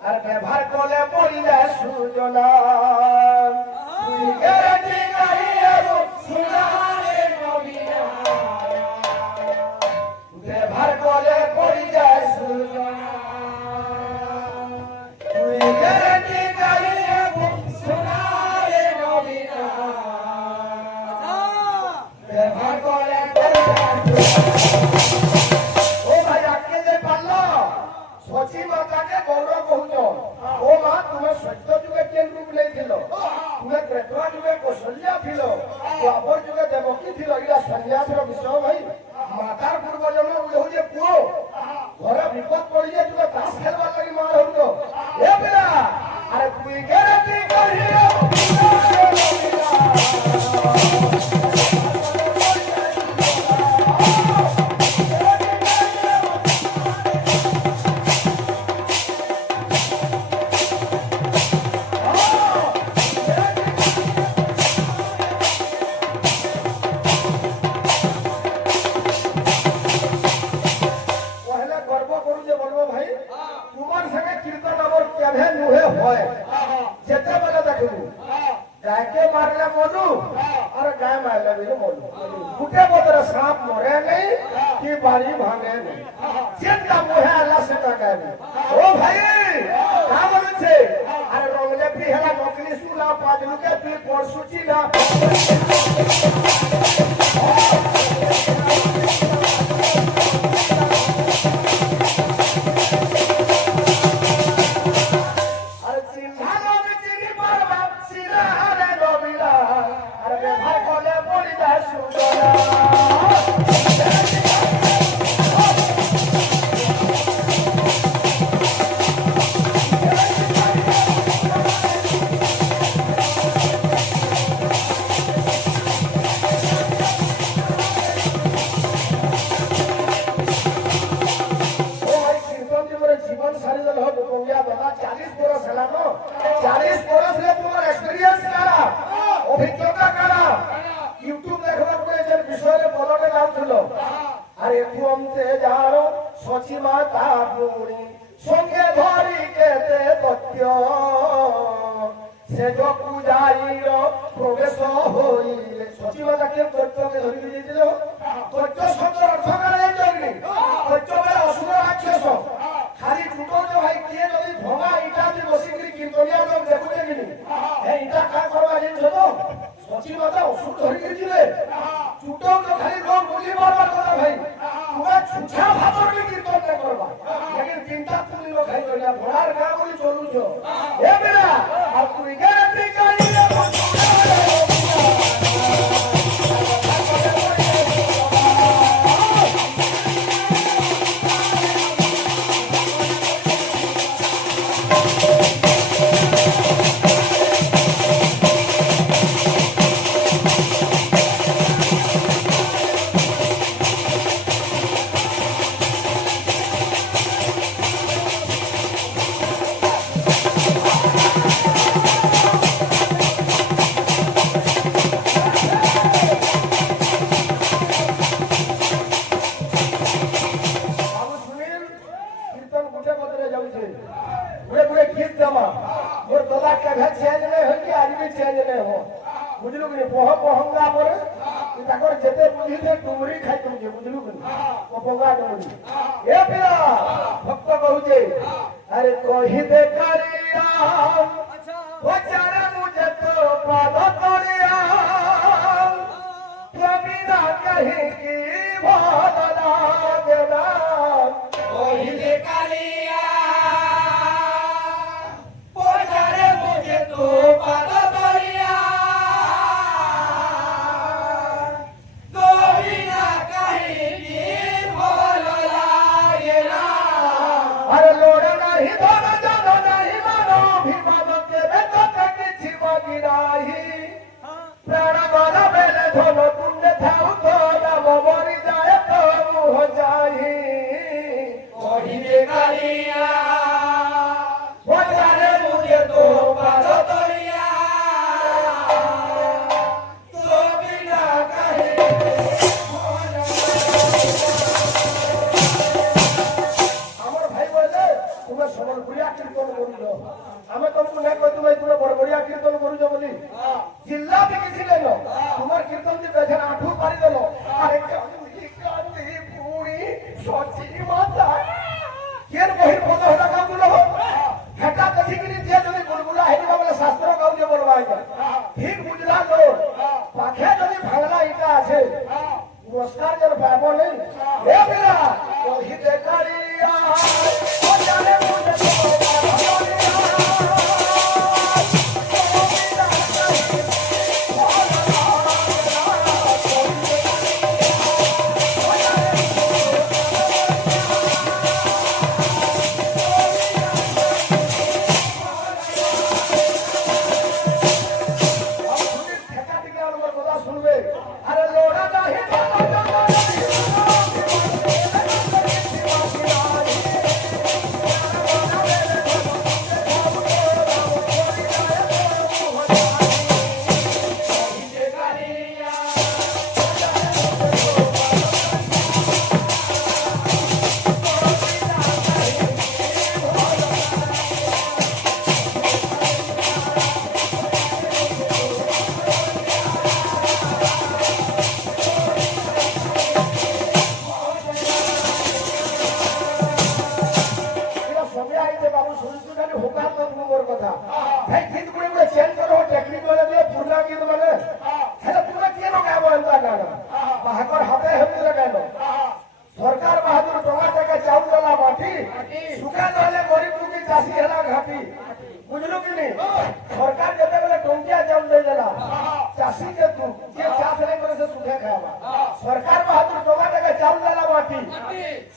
আর ব্যবহার করলে পড়িলে সুজনা তুই গ্যারান্টি নাই এগো সোনারে নবীনা ব্যবহার করলে পড়িলে সুজনা তুই গ্যারান্টি নাই এগো সোনারে নবীনা ব্যবহার করলে পড়িলে ও ভাই আজকে যে পারলো সচি মাতাকে গৌরব কহুছ ও মা তুমি সত্য যুগে কেন রূপ নেইছিল তুমি ত্রেতা যুগে কৌশল্যা ছিল দ্বাপর যুগে দেবকী ছিল এটা সন্ন্যাসর বিষয় ভাই মাতার পূর্ব জন্ম হচ্ছে পুଅ ঘরে বিপদ পড়িয়ে তুমি তাস খেলবার লাগি মা হউছ এ পিলা আরে তুই গ্যারান্টি করিও गायके मारले मनु और गाय मारले भी मनु फुटे बोतर सांप मरे नहीं कि बारी भांगे नहीं जिनका मुहे अल्लाह से टके नहीं ओ भाई का बोले छे अरे रोंगले भी हेला नौकरी सुला पाजलू के भी परसुची ना সচি মাতা পুরী সঙ্গে ধরি কেতে তথ্য সে পূজারীর প্রবেশ হইলে সচি মাতা কে তথ্যকে ধরি দিয়েছিল তথ্য শব্দ অর্থ কারা জানি তথ্য বলে অসুর রাক্ষস খালি টুটো যে ভাই কে যদি ভঙা ইটা দিয়ে বসিকি কীর্তনিয়া লোক দেখুছে কিনি হ্যাঁ ইটা কাজ করবা জিনিস তো সচি মাতা অসুর ধরি দিয়েছিলে টুটো তো খালি লোক বুঝি পারবার কথা ভাই তোমরা ছুছা ভাতর বি কীর্তন না করবা লেকিন তিনটা তুমি লোক খাই করিয়া ঘোড়ার গা বলি চলুছ এ বেটা আর তুই গ্যারান্টি করিলে বুঝলু কি পহ পহঙ্গা পরে তাকর যেতে বুঝিতে ডুমরি খাই তুমি বুঝলু কি পহঙ্গা ডুমরি এ পিলা ভক্ত কহুছে আরে কহিতে কারিয়া ওচারে মুঝে তো পাদ তরিয়া কবিনা কহি কি ভাল লাগে না কহিতে কারিয়া ওচারে মুঝে তো পাদ ଆମେ ତମକୁ ନାଇଁ କହିଛୁ ଭାଇ ତୁମେ ବଡବଡିଆ କୀର୍ତ୍ତନ କରୁଛ ବୋଲି ଜିଲ୍ଲା ବି କିଛି ନେଲ ତୁମର କୀର୍ତ୍ତନ ଯେ ବେଝାର ଆଣ୍ଠୁ ପାରିଦେଲ ଆରେ କାନ୍ଦି ପୁଣି ସଚି ମାତା କେନ୍ ବହିର ପଦ ହେଟା ଗାଉଥିଲ ହେଟା ଦେଖିକିରି ଯିଏ ଯଦି ଗୁଲଗୁଲା ହେଇଯିବା ବୋଲେ ଶାସ୍ତ୍ର ଗାଉଛେ ବୋଲବା ଏଇଟା ଠିକ ବୁଝଲା ଲୋ ପାଖେ ଯଦି ଭାଙ୍ଗଲା ଇଟା আছে পুরস্কার যেন পাবো নেই এ পিলা কহি দেখারিয়া ও জানে মুঝে सरकार बहादुर टोका टका चाउल देला बाटी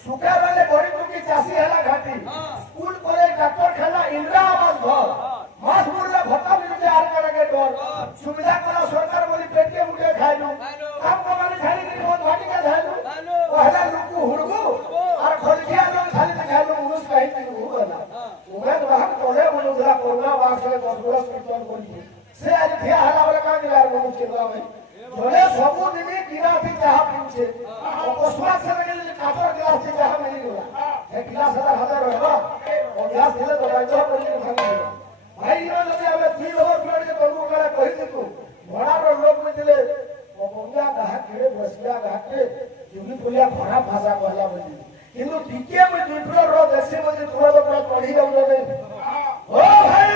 सुखे वाले गरीब दुखी चाषी हेला घाटी स्कूल कॉलेज डॉक्टर खाना इंदिरा आवास घर मास मुल्ला भत्ता मिलते आर के डर सुविधा कला सरकार बोली पेट के मुठे खाइलु काम कमाने खाली के बहुत भाटी के खाइलु पहला लुकु हुड़गु और खलखिया लोग खाली के खाइलु मुनुस कहि कि हु गला उमे तो हम तोले मुनुला कोरोना वाक्स 10 वर्ष कीर्तन करी से आज फिया हला वाला का निवार मुनुस चिल्ला भाई जोले सबु दिनी गिलास चाह पिउछे अकस्मात से लगे काचर गिलास चाह मिली गला ए गिलास हजार रहबा ओ गिलास दिले तो राजो बोली के संग भाई इनो जदि हमें 3 ओवर प्लेट के तलु कला कहि दितु बड़ा रो लोग में दिले ओ बंगा गाह केड़े बसिया गाह के जुनी पुलिया खराब भाषा कहला बोली किंतु टिके में दुइप्रो रो देशे में तुरा तो पूरा पढ़ी जाऊ ने ओ भाई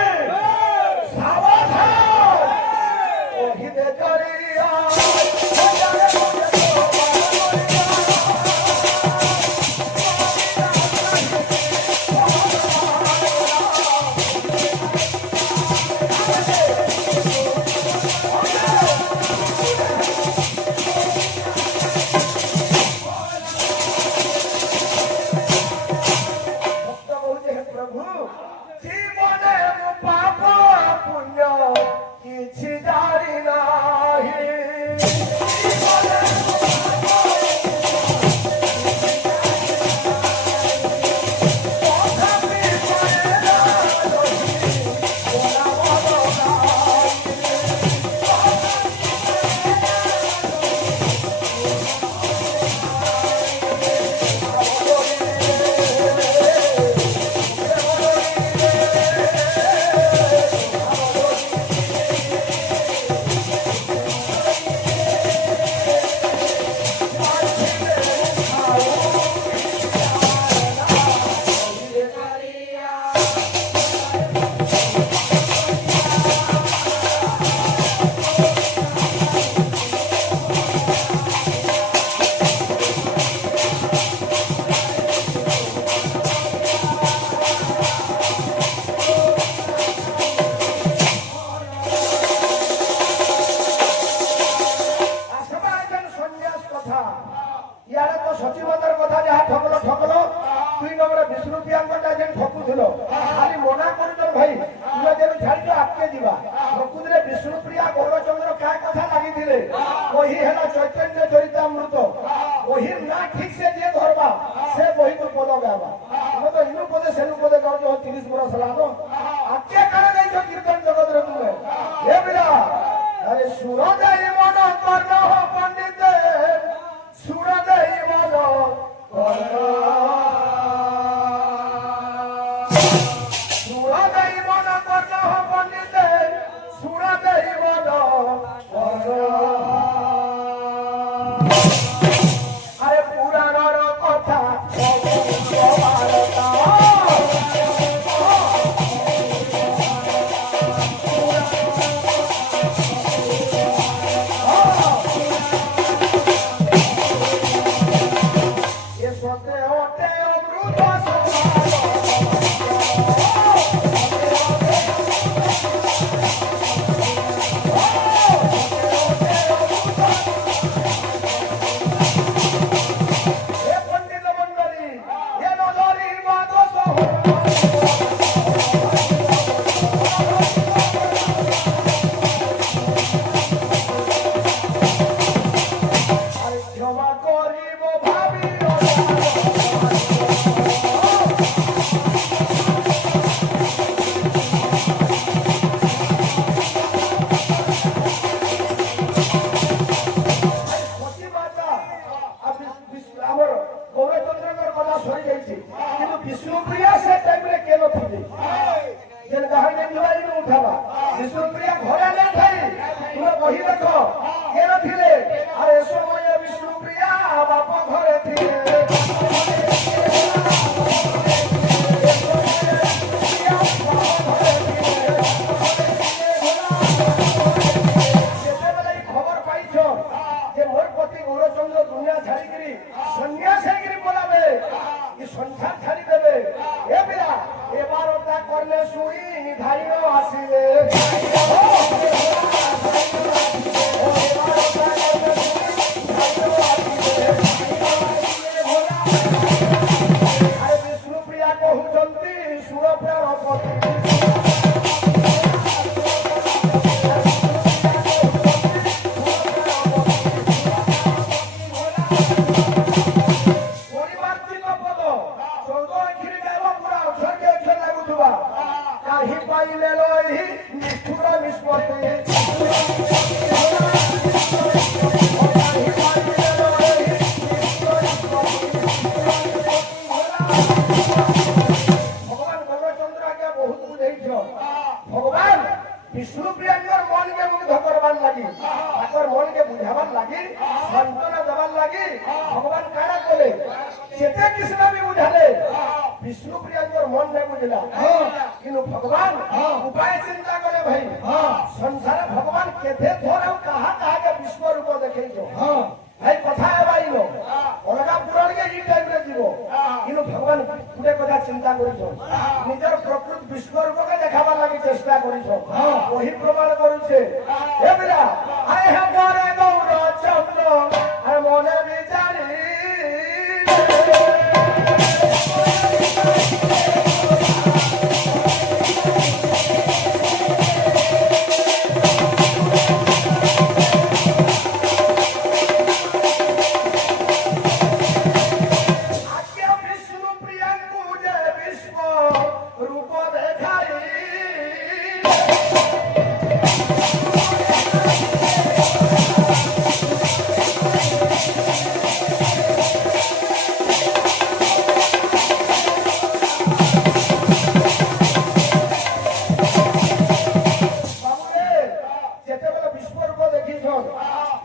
सावधान ओ हिते करिया Sura dai mana ସତୀ ମାତା ଆମର ଗୌରଚନ୍ଦ୍ରଙ୍କର କଥା ସରିଯାଇଛି କିନ୍ତୁ ବିଷ୍ଣୁପ୍ରିୟା ସେ ଟାଇମରେ କିଏ ନଥିଲେ ଯେ କାହାଣୀ ଦିବାଇ ଉଠାବା ବିଷ୍ଣୁପ୍ରିୟା ଘରେ ନା ଥାଇ ତୁମେ ବହି ଦେଖ କିଏ ନଥିଲେ ଆଉ ଏ ସମୟ ବିଷ୍ଣୁପ୍ରିୟା ବାପ ଘରେ ଥିଲେ ଯେତେବେଳେ ଏଇ ଖବର ପାଇଛ যে মোর পতি গৌরচন্দ্র দুনিয়া ছাড়িকি সন্ন্যাস হয়ে বলাবে ই সংসার ছাড়ি দেবে এ বিরা এবার ওটা করলে শুই ধাইন আসিলে আরে বিষ্ণুপ্রিয়া কহুচন্তি সুরপ্রাণ পতি ভগবান বিষ্ণুপ্রিয়াঙ্কর মনকে মুগ্ধ করবার লাগি তাকর মনকে বুঝাবার লাগি সান্ত্বনা দেবার লাগি ভগবান কারা কলে যেতে কৃষ্ণ বি বুঝালে বিষ্ণুপ্রিয়াঙ্কর মন নে বুঝলা কিন্তু ভগবান উপায় চিন্তা করে ভাই সংসারে ভগবান কেতে ধরে কাহা কাহাকে বিশ্বরূপ দেখাইছো ভাই কথা এবাইল অলগা পুরাণকে এই টাইমরে দিব কিন্তু ভগবান গুটে কথা চিন্তা করিছ নিজের প্রকৃত বিশ্বরূপকে দেখাবার লাগি চেষ্টা করিছ ওহি প্রমাণ করুছে এ বিরা আয় হে মনে গৌরচন্দ্র আর মনে বিচারি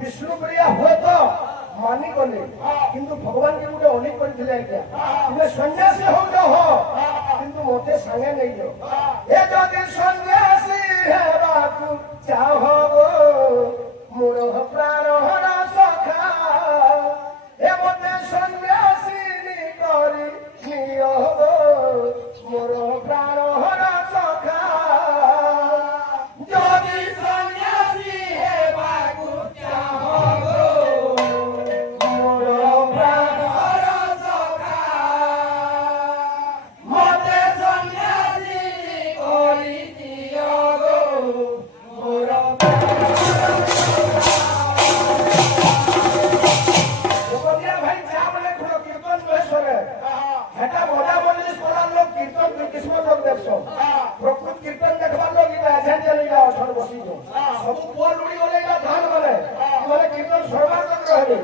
বিষ্ণুপ্রিয়া হয়তো মানি গলে কিন্তু ভগবান কে গোটে অনেক করেছিলে এটা তুমি সন্ন্যাসী হও হ কিন্তু মতে সাঙ্গে নেই এ যদি সন্ন্যাসী হেবাকু চাহ মোর প্রাণ হরা সখা এ মতে সন্ন্যাসী করি নিয় মোর প্রাণ হরা সখা যদি সন্ন্যাসী হেবাকু চাহ মোর প্রাণ হরা সখা মতে সন্ন্যাসী করি নিয় মোর ভাই চা বলে কোনো কীর্তন নয় এটা মজা বলিস করার লোক কীর্তন দুই কিসম লোক দেখছো প্রকৃত কীর্তন দেখবার লোক এটা আছে চলে যাও সর বসিছ সবু পোল উড়ি গলে এটা ধান বলে মানে কীর্তন সর্বাঙ্গ রহবে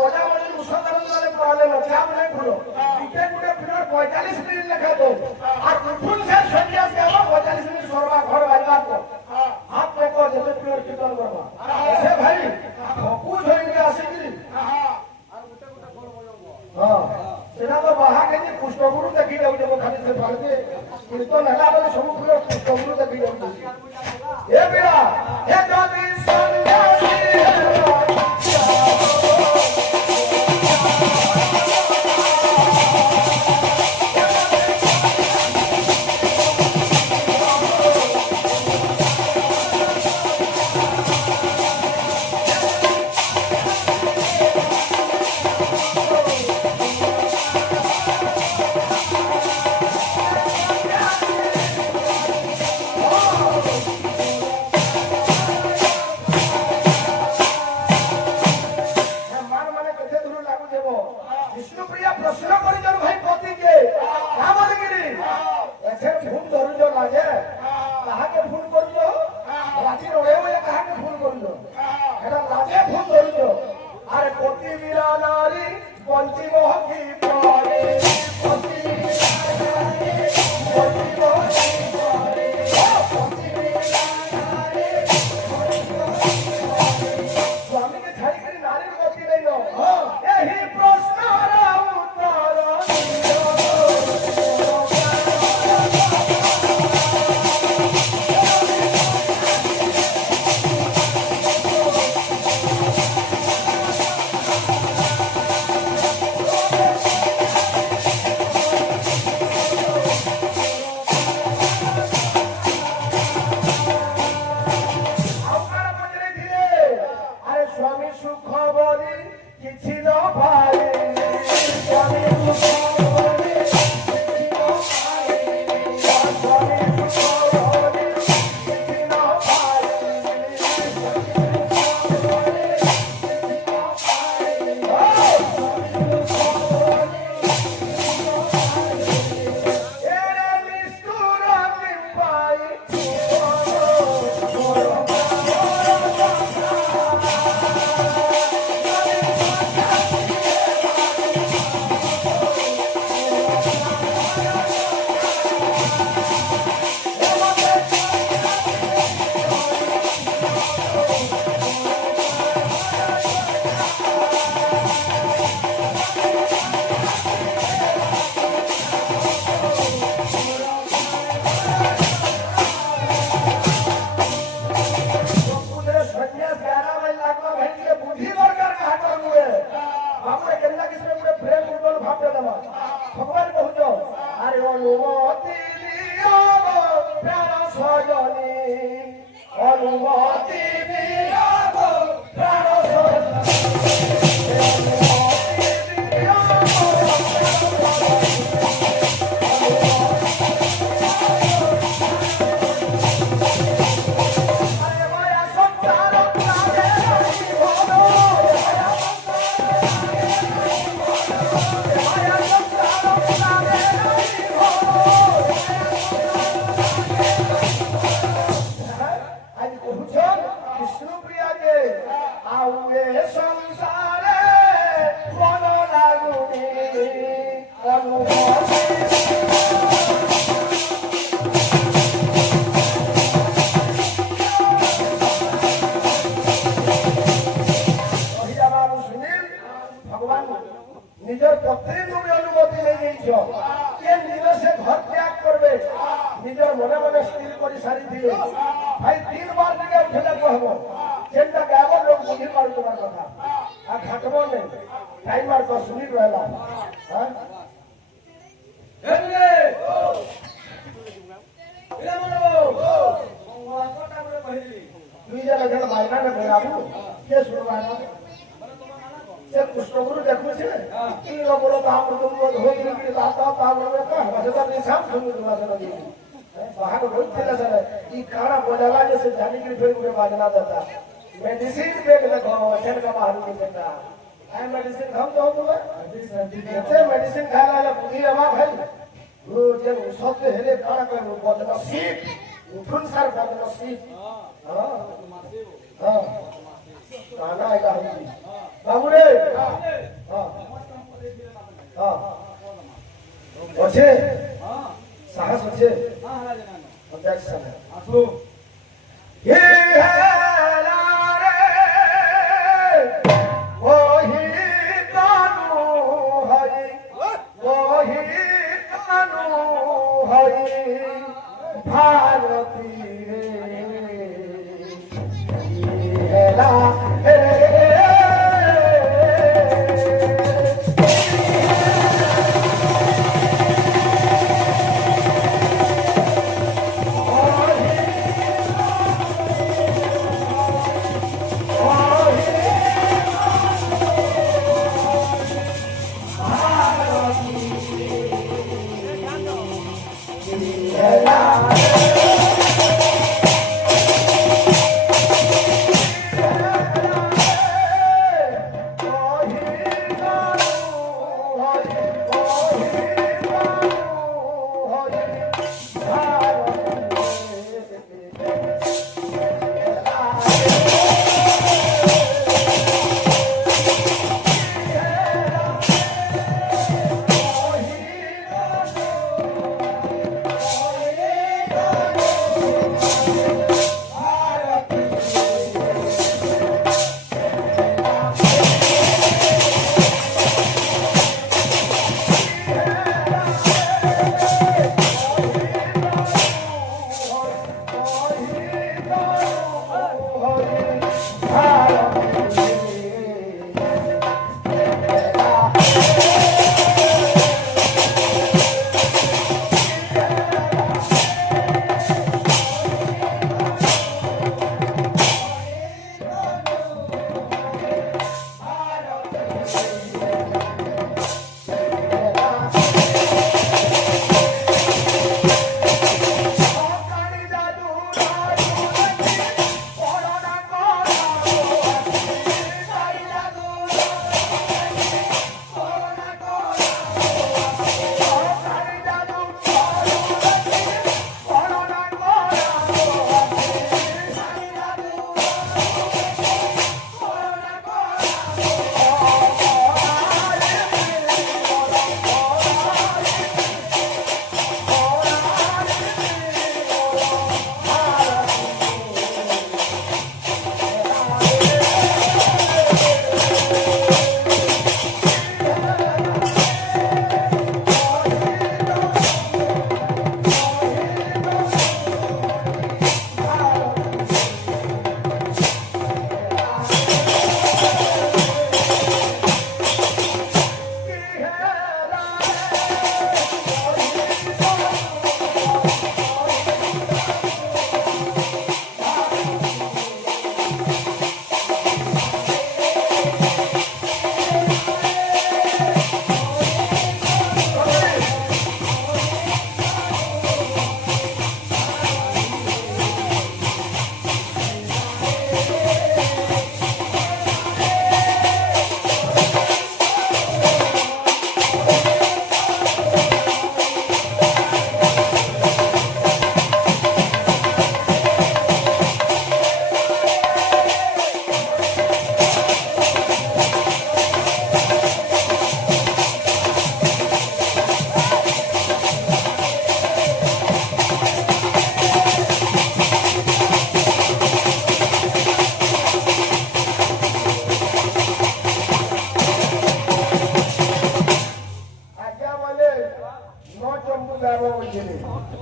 মজা বলি মুসলমান বলে পড়ালে না চা বলে খুলো দুটো গুটে ফিরর 45 মিনিট লেখা দো আর উঠুন সে সন্ন্যাস যাব 45 মিনিট সরবা ঘর বাইবার তো হাত দেখো যেতে পিওর কীর্তন করবা এসে ভাই ফকুজ হইকে আসিকি হ্যাঁ সেটা তো বাহাকে যে পুষ্পগুরু দেখি যাଉଛି ମୋ ଖାଲି ସେ ଭାବେ କୀର୍ତ୍ତନ ହେଲା ବେଳେ ସବୁ ପ୍ରିୟ ପୁଷ୍ପଗୁରୁ ଦେଖି ଯାଉଛି ଏ ବିରା ଏ ଯଦି ସନ୍ନ୍ୟାସୀ লাজে কাহাকে ফোন করলো রাতি রয়ে বলে কাহাকে ফোন করলো এটা লাজে ফোন ধরলো আরে পতি বিরা নারী পঞ্চিম কি পরে পতি স্বামীকে ছাড়ি করে নারীর গতি নেই এই প্রশ্নর উত্তর স্বামী সুখ বলি কিছু ন ভাই স্বামী সুখ বলি কিছু ন ভাই স্বামী সুখ বলি কিছু ন ভাই এরে নিষ্ঠুর পাই ভগবান কহুছ আরে অনুমতি দিও প্রাণ সজনী অনুমতি দিও প্রাণ বিষ্ণুপ্রিয়াকে আউ এ সংসারে মন লাগুনি অনুমতি ভগবান নিজের পত্নী তুমি অনুমতি নেই যাইছ কে নিজে সে ঘর ত্যাগ করবে নিজের মনে মনে স্থির করে সারিছিলে ভাই 3 বার দিকে উঠলে কহব যেটা গাবর লোক বুঝি পারু তোমার কথা আর ঘাটব নেই টাইম আর 10 মিনিট রহলা হ্যাঁ এলে এলে মনো কথা বলে কহিলি দুই জনে যেন মাইনা নে বেরাবু কে শুনবা না সে কৃষ্ণগুরু দেখুছে কি বলো তাহলে তুমি হয়ে গেলি দাতা তাহলে কা ভাষা নিশাম শুনি ভাষা দি बाहर रोज थे सर ई खाना बोलेगा जैसे जाने की फिर मुझे बाजना देता मेडिसिन देख देखो चल का बाहर की देता है मेडिसिन हम तो बोले जैसे मेडिसिन खाना है बुद्धि हवा भाई वो जब सब हेले खाना का बदला सीट उठुन सर बदला सीट हां हां खाना है का बाबू रे हां हां अच्छे हां साहस अच्छे objection আসো হে লারে ওহি কানু হরি ওহি কানু হরি ভারতী হে লারে Bye.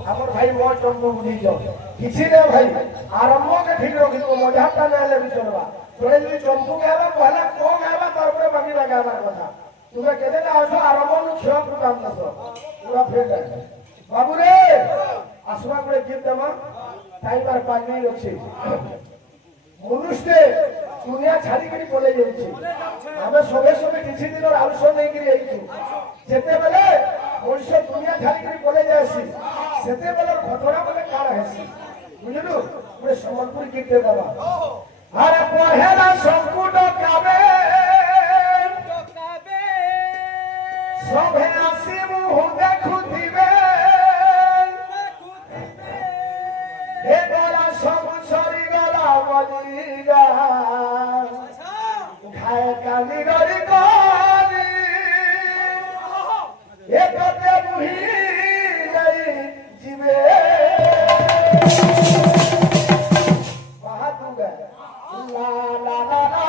আমার ভাই ମୋ ଚମ୍ବୁ ବୁଝିଛ କିଛି ନାହିଁ ଭାଇ ଆରମ୍ଭକେ ଠିକ ରଖିଥିବ ମଜାଟା ନେଲେ ବି ଚଲବା ତୋରେ ଯଦି ଚମ୍ବୁ ଗାଇବା ପହଲା କୋ ଗାଇବା ତାର ଉପରେ ବାକି ଲଗାଇବାର କଥା ତୁମେ କେତେଟା ଅଛ ଆରମ୍ଭରୁ ଛଅ ପ୍ରୋଗ୍ରାମ ଦସ ପୁରା ଫେର ବାବୁ ରେ আসবা করে গীত দেবা টাইমার পানি আছে মনুষ্যে দুনিয়া ছাড়ি করে পলে যাচ্ছে আমি সবে সবে কিছু দিন আলস্য নেই করে যাইছু যেতেবেলে মনুষ্য দুনিয়া ছাড়ি করে পলে যাইছি সেতেবেলে ঘটনা বলে কার হেসি বুঝলু পুরো সম্বলপুর গীত দেবা আরে পহেলা সংকুট কাবে সবে আসি মুহ দেখুথিবে হে গলা সব সরি গলা বলিগা খায় কানি গরি গরি এ কতে বুহি নাই জিবে বাহাদুগা লা লা লা লা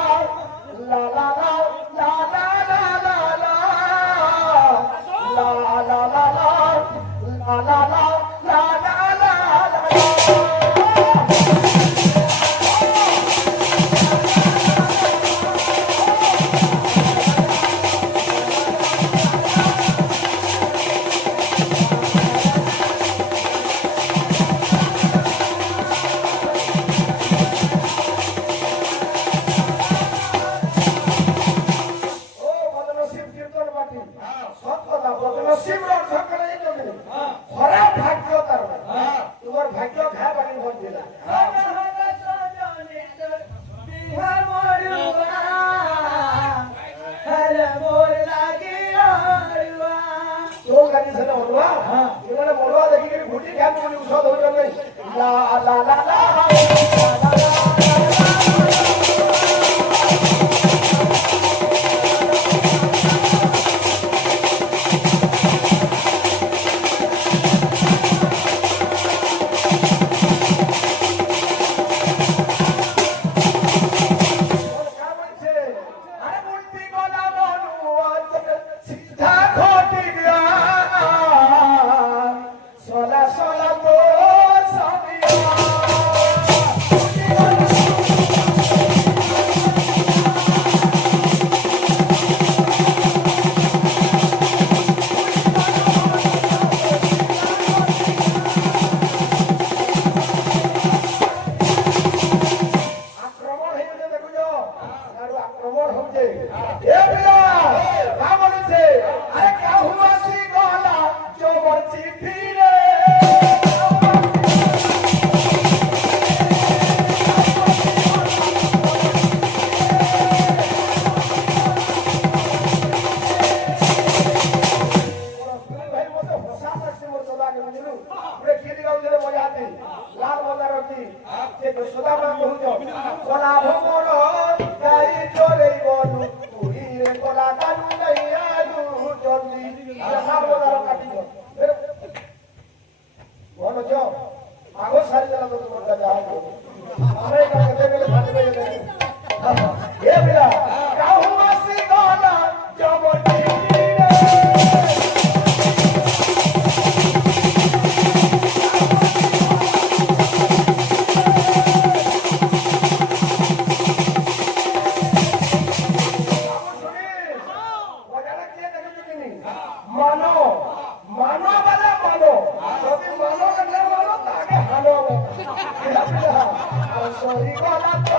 লা লা লা লা লা লা লা লা লা লা লা লা লা Sorry,